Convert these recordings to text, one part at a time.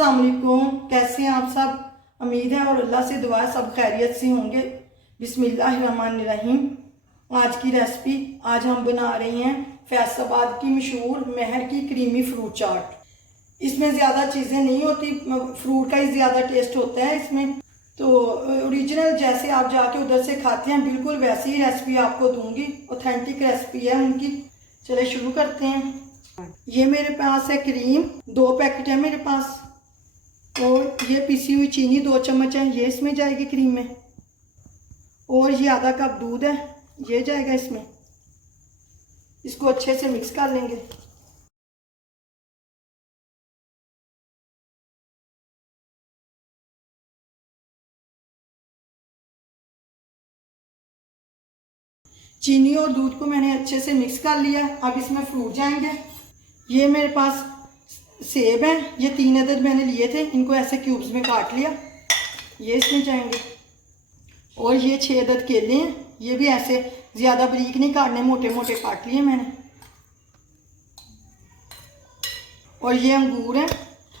अस्सलाम वालेकुम। कैसे हैं आप सब? उम्मीद है और अल्लाह से दुआ है सब खैरियत से होंगे। बिस्मिल्लाहिर्रहमानिर्रहीम। आज की रेसिपी, आज हम बना रही हैं फैसलाबाद की मशहूर महर की क्रीमी फ्रूट चाट। इसमें ज़्यादा चीज़ें नहीं होती, फ्रूट का ही ज़्यादा टेस्ट होता है इसमें। तो ओरिजिनल जैसे आप जाके उधर से खाते हैं बिल्कुल वैसी ही रेसिपी आपको दूंगी। ऑथेंटिक रेसिपी है उनकी। चले शुरू करते हैं। ये मेरे पास है क्रीम, 2 पैकेट है मेरे पास। और ये पिसी हुई चीनी 2 चम्मच है, ये इसमें जाएगी क्रीम में। और ये आधा कप दूध है, ये जाएगा इसमें। इसको अच्छे से मिक्स कर लेंगे। चीनी और दूध को मैंने अच्छे से मिक्स कर लिया। अब इसमें फ्रूट जाएंगे। ये मेरे पास सेब है, ये 3 अदद मैंने लिए थे, इनको ऐसे क्यूब्स में काट लिया, ये इसमें जाएंगे। और ये 6 अदद केले हैं, ये भी ऐसे ज़्यादा बारीक नहीं काटने, मोटे मोटे काट लिए मैंने। और ये अंगूर हैं,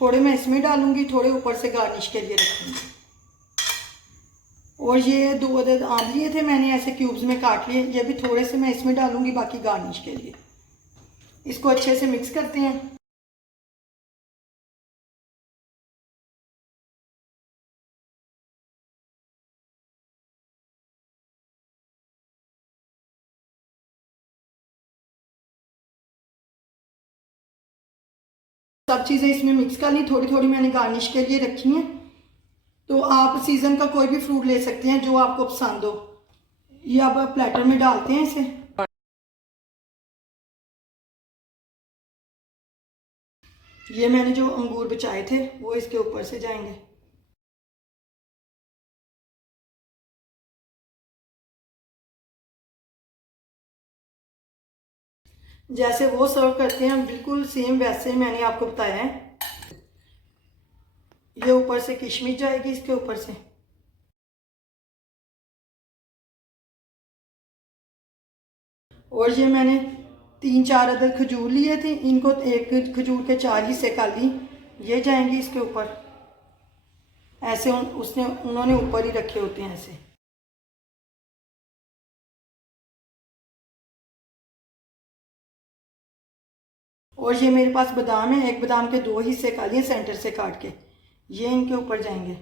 थोड़े मैं इसमें डालूंगी, थोड़े ऊपर से गार्निश के लिए रखूंगी। और ये 2 अदद आम लिए थे मैंने, ऐसे क्यूब्स में काट लिए, ये भी थोड़े से मैं इसमें डालूंगी, बाकी गार्निश के लिए। इसको अच्छे से मिक्स करते हैं। सब चीज़ें इसमें मिक्स कर ली, थोड़ी थोड़ी मैंने गार्निश के लिए रखी हैं। तो आप सीज़न का कोई भी फ्रूट ले सकते हैं जो आपको पसंद हो। ये अब प्लेटर में डालते हैं इसे। ये मैंने जो अंगूर बचाए थे वो इसके ऊपर से जाएंगे। जैसे वो सर्व करते हैं बिल्कुल सेम वैसे मैंने आपको बताया है। ये ऊपर से किशमिश जाएगी इसके ऊपर से। और ये मैंने 3-4 अदद खजूर लिए थे, इनको एक खजूर के 4 हिस्से कर ली, ये जाएंगी इसके ऊपर। ऐसे उन्होंने ऊपर ही रखे होते हैं ऐसे। और ये मेरे पास बादाम है, एक बादाम के 2 हिस्से कर लिए सेंटर से काट के, ये इनके ऊपर जाएंगे।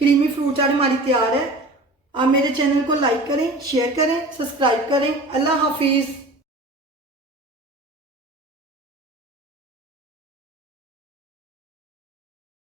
क्रीमी फ्रूट चाट हमारी तैयार है। आप मेरे चैनल को लाइक करें, शेयर करें, सब्सक्राइब करें। अल्लाह हाफिज़।